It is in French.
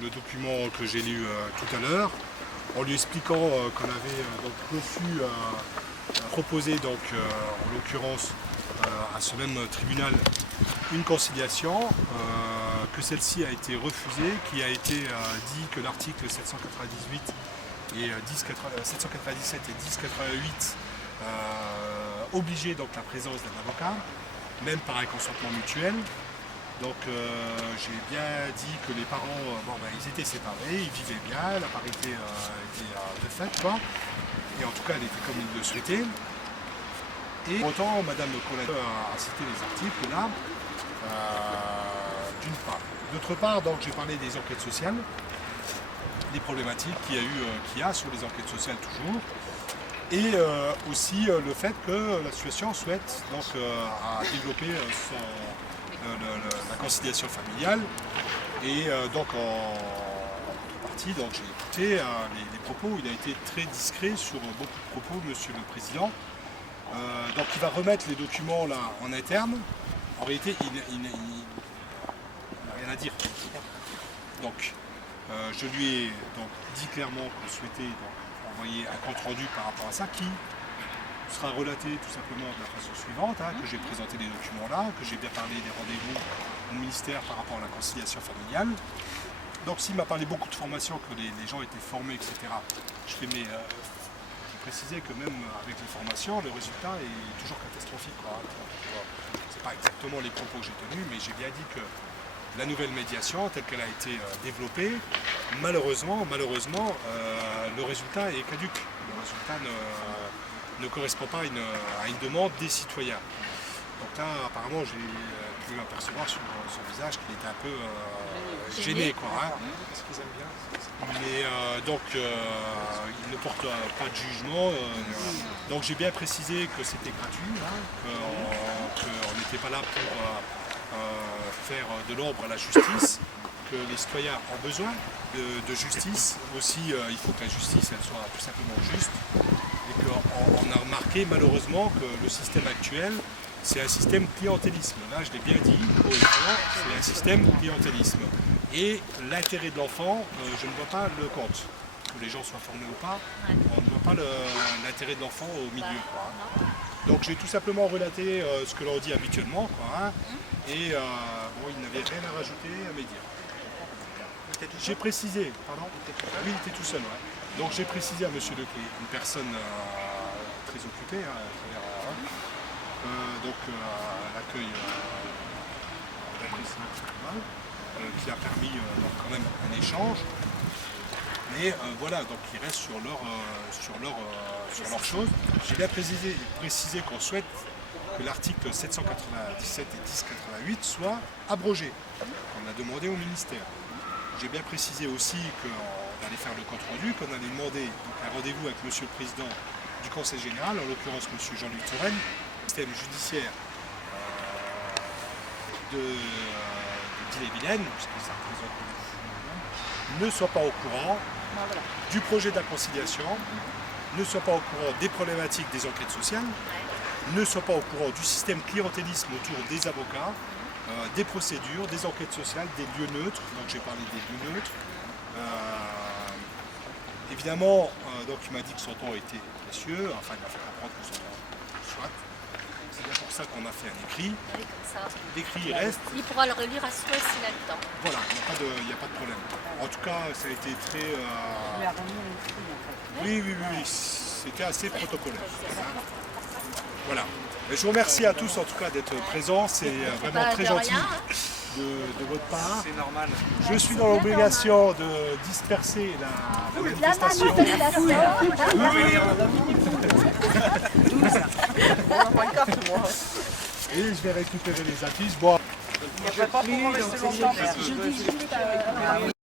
le document que j'ai lu tout à l'heure, en lui expliquant qu'on avait donc reçu, proposé donc en l'occurrence à ce même tribunal une conciliation, que celle-ci a été refusée, qui a été dit que l'article 798 et 797 et 1088 obligeaient donc la présence d'un avocat, même par un consentement mutuel. Donc j'ai bien dit que les parents, ils étaient séparés, ils vivaient bien, la parité était de fait, quoi. Et en tout cas elle était comme ils le souhaitaient. Et pourtant Madame Colette a cité les articles là, d'une part. D'autre part, donc j'ai parlé des enquêtes sociales, des problématiques qu'il y a sur les enquêtes sociales toujours. Et aussi le fait que l'association souhaite donc, à développer la conciliation familiale. Et donc en contrepartie, j'ai écouté les propos. Il a été très discret sur beaucoup de propos, Monsieur le Président. Donc il va remettre les documents là en interne. En réalité, il n'a rien à dire. Donc je lui ai donc, dit clairement qu'on souhaitait envoyer un compte rendu par rapport à ça qui sera relaté tout simplement de la façon suivante, que j'ai présenté les documents là, que j'ai bien parlé des rendez-vous au ministère par rapport à la conciliation familiale. Donc s'il m'a parlé beaucoup de formation, que les gens étaient formés, etc., je fais mais préciser que même avec les formations, le résultat est toujours catastrophique. C'est pas exactement les propos que j'ai tenus, mais j'ai bien dit que la nouvelle médiation, telle qu'elle a été développée, malheureusement, le résultat est caduc. Le résultat ne correspond pas à une demande des citoyens. Donc là, apparemment, j'ai pu apercevoir sur son visage qu'il était un peu gêné. Parce qu'ils aiment bien. Mais donc, il ne porte pas de jugement. Donc j'ai bien précisé que c'était gratuit, qu'on n'était pas là pour faire de l'ombre à la justice, que les citoyens ont besoin de justice. Aussi, il faut que la justice elle soit tout simplement juste. Et qu'on a remarqué malheureusement que le système actuel, c'est un système clientélisme. Là, je l'ai bien dit, c'est un système clientélisme. Et l'intérêt de l'enfant, je ne vois pas le compte. Que les gens soient formés ou pas, on ne voit pas l'intérêt de l'enfant au milieu. Donc j'ai tout simplement relaté ce que l'on dit habituellement. Et il n'avait rien à rajouter à me dire. J'ai précisé, pardon, oui, il était tout seul. Donc j'ai précisé à Monsieur Leclerc, une personne très occupée, à l'accueil qui a permis quand même un échange. Mais voilà, donc ils restent sur leur chose. J'ai bien précisé qu'on souhaite que l'article 797 et 1088 soit abrogé. On a demandé au ministère. J'ai bien précisé aussi qu'on allait faire le compte rendu, qu'on allait demander un rendez-vous avec Monsieur le Président du Conseil général, en l'occurrence Monsieur Jean-Luc Touraine, le système judiciaire de d'Ille-et-Vilaine, puisque ça représente ne soit pas au courant du projet de la conciliation, ne soit pas au courant des problématiques des enquêtes sociales, ne soit pas au courant du système clientélisme autour des avocats, des procédures, des enquêtes sociales, des lieux neutres, donc j'ai parlé des lieux neutres. Évidemment, donc il m'a dit que son temps était précieux, enfin il m'a fait comprendre que son temps soit. C'est bien pour ça qu'on a fait un écrit. L'écrit il reste. Il pourra le relire à souhait s'il a le temps. Voilà, il n'y a pas de problème. En tout cas, ça a été très... Oui, c'était assez protocolaire. Voilà. Et je vous remercie à tous en tout cas d'être présents, c'est vraiment très gentil de votre part. C'est normal. Je suis dans l'obligation de disperser la manifestation. Et je vais récupérer les affiches. Bon. Il n'y a pas de rester longtemps.